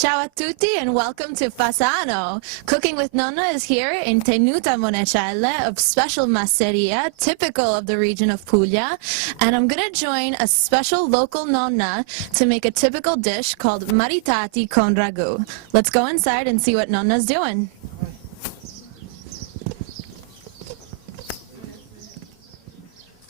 Ciao a tutti and welcome to Fasano. Cooking with Nonna is here in Tenuta Monacelle of special masseria, typical of the region of Puglia. And I'm going to join a special local nonna to make a typical dish called maritati con ragu. Let's go inside and see what Nonna's doing.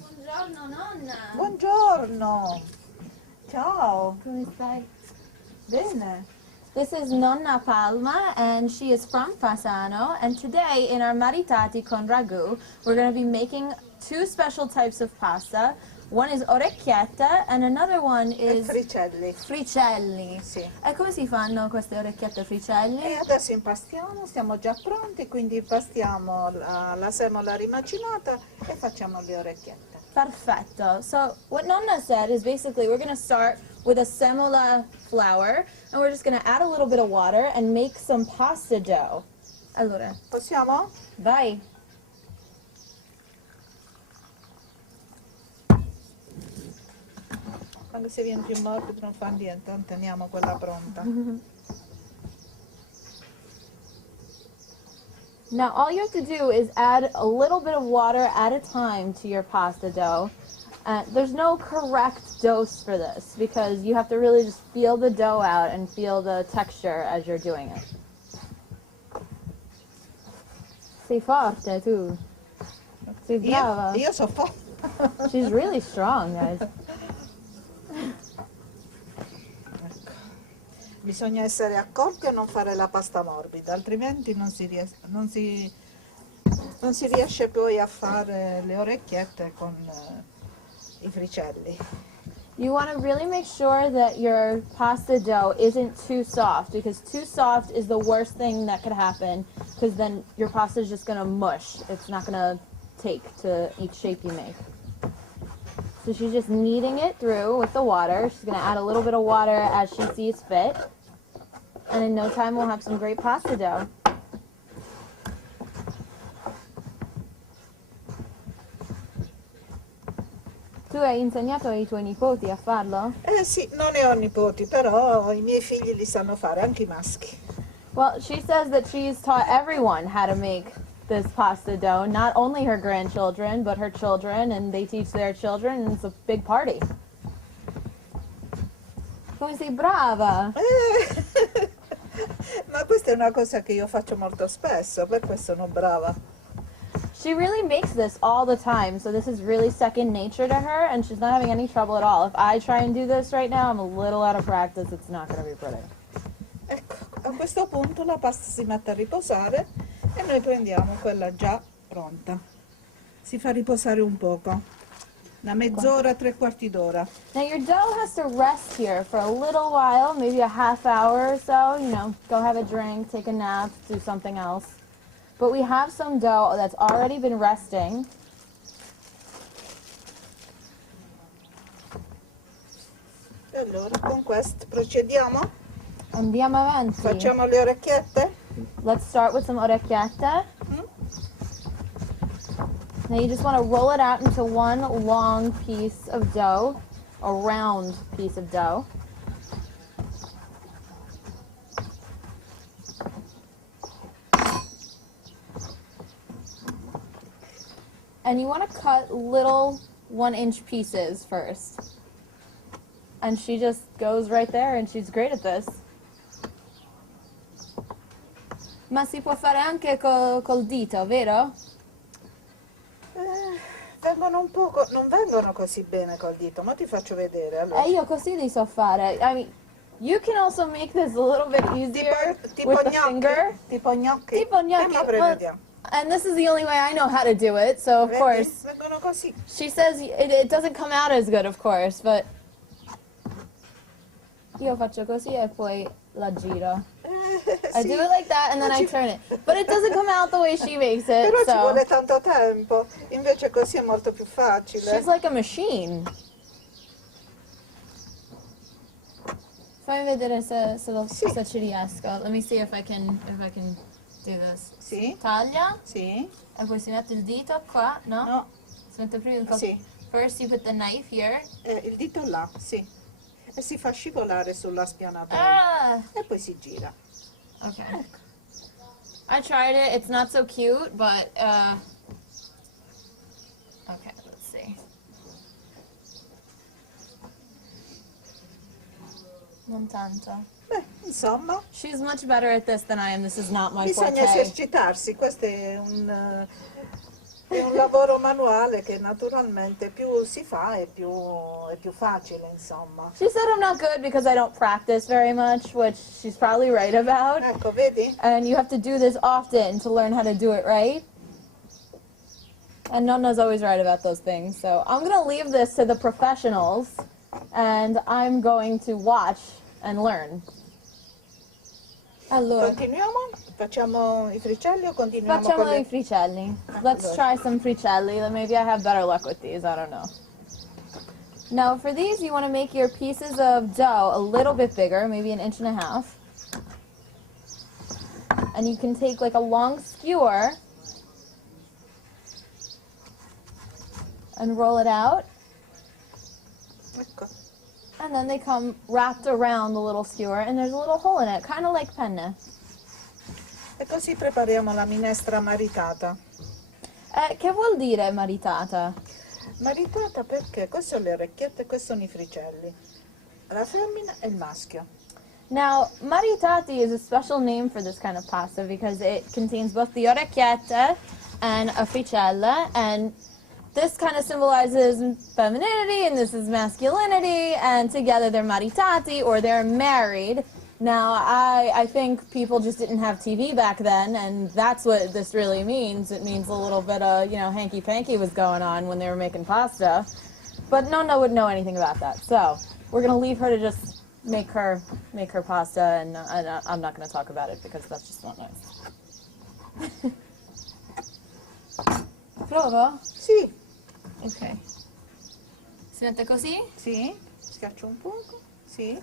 Buongiorno Nonna. Buongiorno. Ciao. Come stai? Bene. This is Nonna Palma, and she is from Fasano, and today in our maritati con ragu, we're going to be making two special types of pasta. One is orecchiette, and another one is Fricelli. fricelli. Sì. E come si fanno queste orecchiette fricelli? E adesso impastiamo, siamo già pronti, quindi impastiamo la semola rimacinata e facciamo le orecchiette. Perfetto. So what Nonna said is basically we're going to start with a semola flour, and we're just going to add a little bit of water and make some pasta dough. Allora, Possiamo? vai. Anche se viene più morbido non fa niente, teniamo quella pronta. Now all you have to do is add a little bit of water at a time to your pasta dough. There's no correct dose for this because you have to really just feel the dough out and feel the texture as you're doing it. Sei forte tu. Sei brava. Io so forte. She's really strong, guys. Ecco. Bisogna essere accorti e non fare la pasta morbida, altrimenti non si riesce poi a fare le orecchiette con I fricelli. You want to really make sure that your pasta dough isn't too soft, because too soft is the worst thing that could happen, because then your pasta is just going to mush. It's not going to take to each shape you make. So she's just kneading it through with the water. She's going to add a little bit of water as she sees fit. And in no time we'll have some great pasta dough. Tu hai insegnato ai tuoi nipoti a farlo? Sì, non ne ho nipoti, però I miei figli li sanno fare, anche I maschi. Well, she says that she's taught everyone how to make this pasta dough, not only her grandchildren, but her children, and they teach their children, and it's a big party. Come sei brava! Ma questa è una cosa che io faccio molto spesso, per questo sono brava. She really makes this all the time, so this is really second nature to her, and she's not having any trouble at all. If I try and do this right now, I'm a little out of practice, it's not going to be pretty. Ecco, a questo punto la pasta si mette a riposare e noi prendiamo quella già pronta. Si fa riposare un poco, una mezz'ora, 3/4 d'ora. Now your dough has to rest here for a little while, maybe a half hour or so, you know, go have a drink, take a nap, do something else. But we have some dough that's already been resting. E allora con questo procediamo? Andiamo avanti. Facciamo le orecchiette? Let's start with some orecchiette. Mm? Now you just want to roll it out into one long piece of dough, a round piece of dough. And you want to cut little 1-inch pieces first. And she just goes right there and she's great at this. Ma si può fare anche col dito, vero? Vengono un poco, non vengono così bene col dito, ma ti faccio vedere. Allora. Io così li so fare. I mean, you can also make this a little bit easier Tipo with the gnocchi? finger. Tipo gnocchi? Tipo gnocchi. Ma prevediamo. And this is the only way I know how to do it, so of Vedi? course. Vengono così. She says it doesn't come out as good, of course, but io faccio così e poi la giro. I Sì. do it like that and then I turn it. But it doesn't come out the way she makes it, Però ci so vuole tanto tempo, invece così è molto più facile. she's like a machine. Fammi vedere se ci riesco. Let me see if I can do this. Sì? Taglia Sì? e poi si mette il dito qua, no? No? Si mette prima il Sì. First you put the knife here. Il dito là, sì. e si fa scivolare sulla spianatoia Ah! e poi si gira. Okay. I tried it. It's not so cute, but okay, let's see. Non tanto. Beh, insomma, She's much better at this than I am. This is not my bisogna forte. esercitarsi, questo è un lavoro manuale che naturalmente più si fa è più facile, insomma. She said I'm not good because I don't practice very much, which she's probably right about. Ecco, vedi? And you have to do this often to learn how to do it right. And Nonna's always right about those things. So I'm going to leave this to the professionals, and I'm going to watch and learn. Allora, Continuiamo? Facciamo i fricelli o continuiamo con facciamo le... I fricelli. Let's try some fricelli. Maybe I have better luck with these. I don't know. Now for these, you want to make your pieces of dough a little bit bigger, maybe 1.5 inches. And you can take like a long skewer and roll it out. Ecco. And then they come wrapped around the little skewer, and there's a little hole in it, kind of like penne. E così prepariamo la minestra maritata. Che vuol dire maritata? Maritata perché queste sono le orecchiette e questi sono i fricelli. La femmina e il maschio. Now, maritati is a special name for this kind of pasta because it contains both the orecchiette and a fricella, and this kind of symbolizes femininity and this is masculinity, and together they're maritati, or they're married. Now, I think people just didn't have TV back then, and that's what this really means. It means a little bit of, you know, hanky-panky was going on when they were making pasta. But Nonna wouldn't know anything about that. So we're going to leave her to just make her pasta, and I'm not going to talk about it because that's just not nice. Prova? Sì. Ok. Si mette così? Sì. Schiaccio un poco. Sì.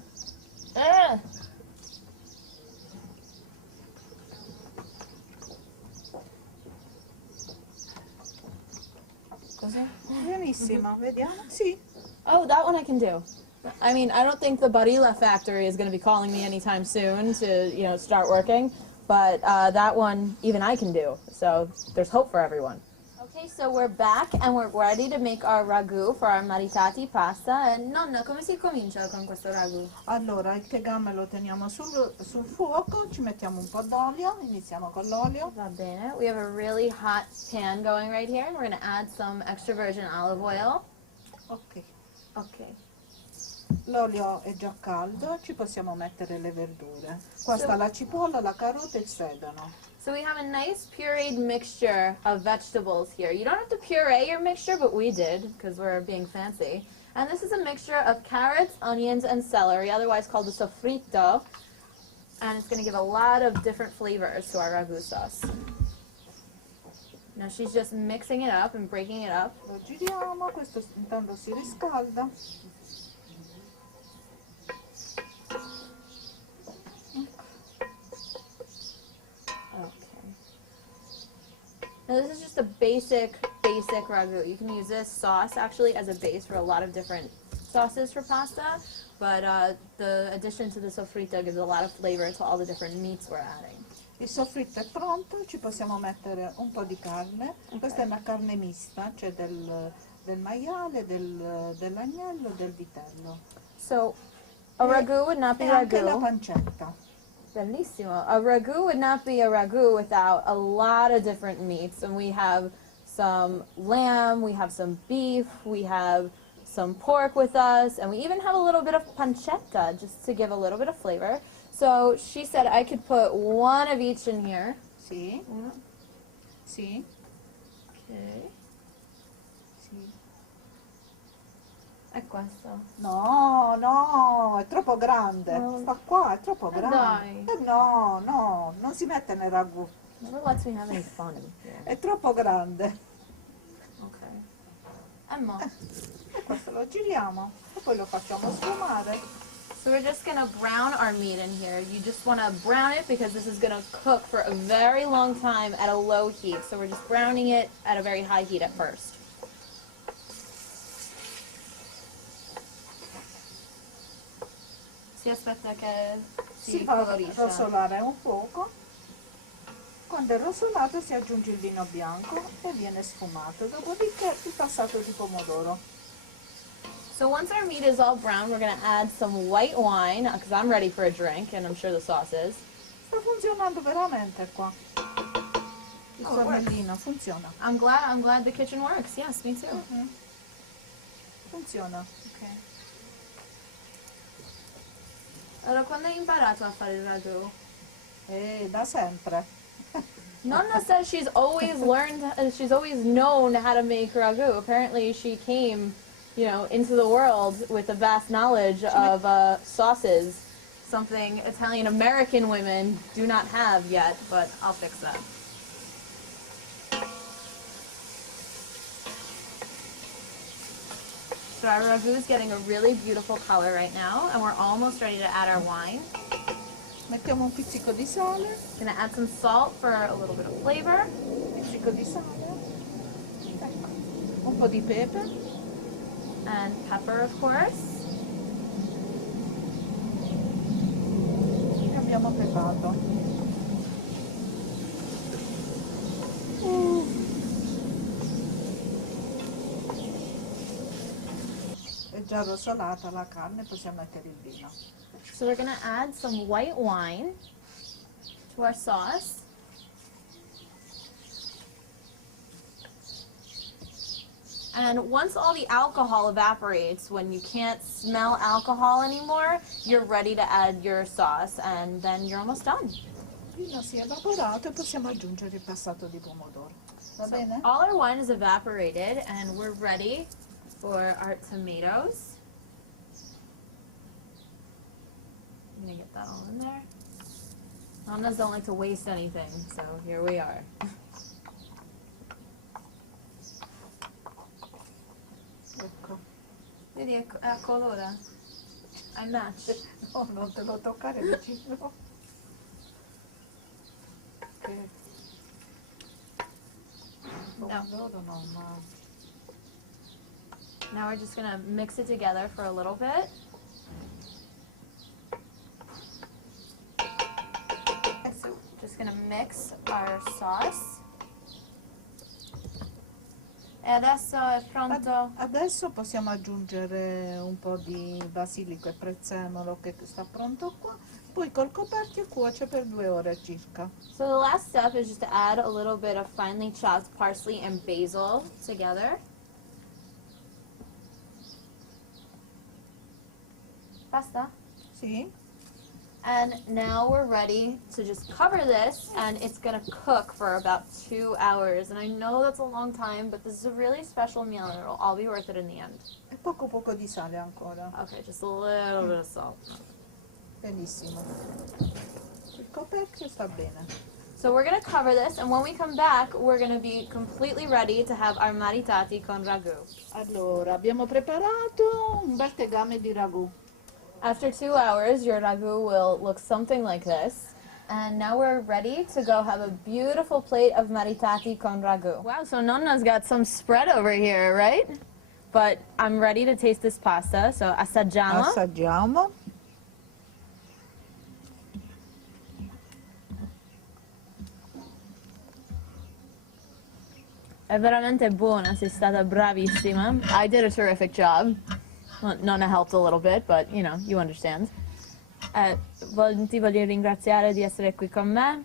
Così? Benissimo, vediamo. Sì. Oh, that one I can do. I mean, I don't think the Barilla factory is going to be calling me anytime soon to, you know, start working, but that one even I can do. So there's hope for everyone. Okay, so we're back and we're ready to make our ragu for our maritati pasta. And Nonna, come si comincia con questo ragu? Allora, il tegame lo teniamo sul fuoco, ci mettiamo un po' d'olio, iniziamo con l'olio. Va bene. We have a really hot pan going right here, and we're going to add some extra virgin olive oil. Ok. Okay. L'olio è già caldo, ci possiamo mettere le verdure. Qua sta la cipolla, la carota e il sedano. So we have a nice pureed mixture of vegetables here. You don't have to puree your mixture, but we did because we're being fancy. And this is a mixture of carrots, onions, and celery, otherwise called the sofrito. And it's going to give a lot of different flavors to our ragu sauce. Now she's just mixing it up and breaking it up. Lo giriamo, questo intanto si riscalda. Now this is just a basic ragu. You can use this sauce actually as a base for a lot of different sauces for pasta, but the addition to the sofrito gives a lot of flavor to all the different meats we're adding. Il soffritto è pronto, ci possiamo mettere un po' di carne. Okay. Questa è una carne mista, cioè del maiale, dell'agnello e del vitello. So a ragu would not be E anche la ragu. pancetta. Bellissimo. A ragu would not be a ragu without a lot of different meats. And we have some lamb, we have some beef, we have some pork with us, and we even have a little bit of pancetta just to give a little bit of flavor. So she said I could put one of each in here. Sì, sì, Okay. sì. È questo. No, no, è troppo grande. No. Sta qua, è troppo grande. dai. No, no, non si mette nel ragù. Never lets me have any fun here. È troppo grande. Okay. Emma. E questo lo giriamo e poi lo facciamo sfumare. So we're just going to brown our meat in here. You just want to brown it because this is going to cook for a very long time at a low heat. So we're just browning it at a very high heat at first. Si aspetta che Si si fa colorisca. rosolare un poco. Quando è rosolato si aggiunge il vino bianco e viene sfumato. Dopodiché il passato di pomodoro. So once our meat is all brown, we're going to add some white wine, because I'm ready for a drink, and I'm sure the sauce is. Sta funzionando veramente qua. Il Oh, it works. fornellino funziona. I'm glad the kitchen works. Yes, me too. Funziona. Okay. Allora, quando hai imparato a fare il ragù? Da sempre. Nonna says she's always she's always known how to make ragu. Apparently she came, into the world with a vast knowledge of sauces, something Italian American women do not have yet, but I'll fix that. So our ragu is getting a really beautiful color right now, and we're almost ready to add our wine. Mettiamo un pizzico di sale. Gonna add some salt for a little bit of flavor. Un pizzico di sale. Ecco. Un po' di pepe. And pepper, of course. E abbiamo pepato. È già rosolata la carne, possiamo mettere il vino. So we're gonna add some white wine to our sauce. And once all the alcohol evaporates, when you can't smell alcohol anymore, you're ready to add your sauce, and then you're almost done. Il vino si è evaporato e possiamo aggiungere il passato di pomodoro. Va So bene? all our wine is evaporated, and we're ready for our tomatoes. I'm gonna get that all in there. Nonnas don't like to waste anything, so here we are. Ecco. Vedi, è a colore. I match. No, non te lo toccare vicino. Ok. Pomodoro no, ma... Now we're just gonna mix it together for a little bit. So just gonna mix our sauce. E adesso è pronto. Adesso possiamo aggiungere un po' di basilico e prezzemolo che sta pronto qua, poi col coperchio cuoce per 2 ore circa. So the last step is just to add a little bit of finely chopped parsley and basil together. Basta. Sì? And now we're ready to just cover this, and it's gonna cook for about 2 hours. And I know that's a long time, but this is a really special meal, and it'll all be worth it in the end. E poco di sale ancora. Okay, just a little bit of salt. Benissimo. Il coperchio sta bene. So we're gonna cover this, and when we come back, we're gonna be completely ready to have our maritati con ragu. Allora, abbiamo preparato un bel tegame di ragù. After 2 hours, your ragu will look something like this. And now we're ready to go have a beautiful plate of maritati con ragu. Wow, so Nonna's got some spread over here, right? But I'm ready to taste this pasta, so assaggiamo. Assaggiamo. È veramente buona, sei stata bravissima. I did a terrific job. Well, Nonna helped a little bit, but you understand. Ti voglio ringraziare di essere qui con me.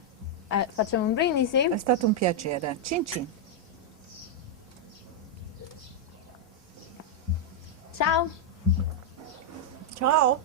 Facciamo un brindisi? È stato un piacere. Cin cin. Ciao! Ciao.